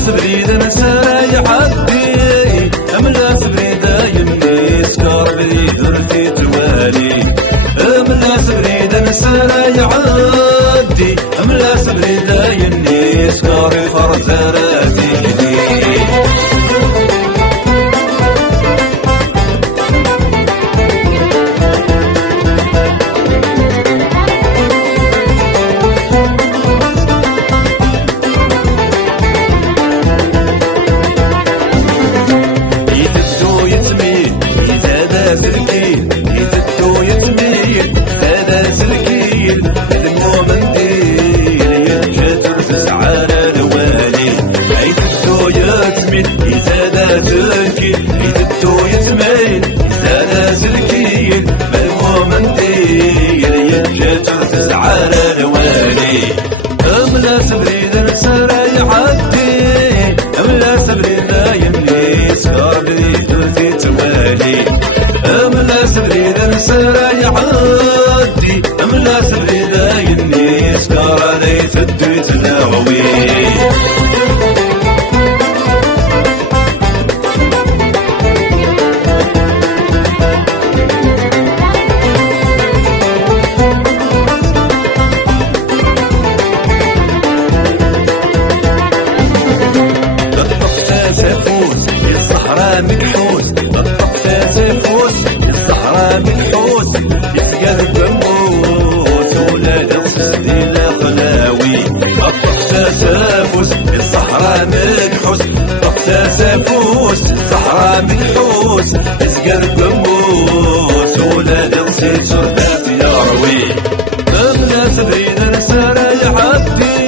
أملاس بريد نسارا يعدي أملاس بريد يمني سكر بريد رفي توالي أملاس بريد نسارا يعدي أملاس بريد يمني سكر فرز راسي أملاس بريد نسارا يعدي أملاس بريد يمني سكر بريد في توالي أملاس بريد نسارا يعدي أملاس بريد يمني سكر ليس الدويت الهوي مكحوس الطقس سيفوس الصحراء مكحوس يسقى البموس ولاد الصدي لا خلاوي الطقس سيفوس الصحراء مكحوس الطقس سيفوس الصحراء مكحوس يسقى البموس ولاد الصدي سردات يروي أملاس بريد نسارا يعدي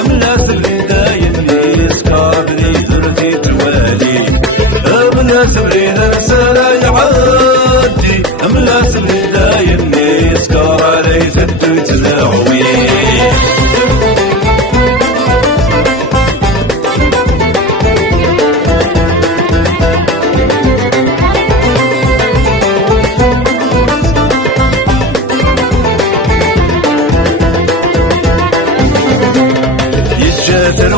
أملاس بريد يمني سكر بريد رفي توالي أملاس بريد نسارا يعدي أملاس بريد يمني سكر ليس الدويت الهوي يتجاثر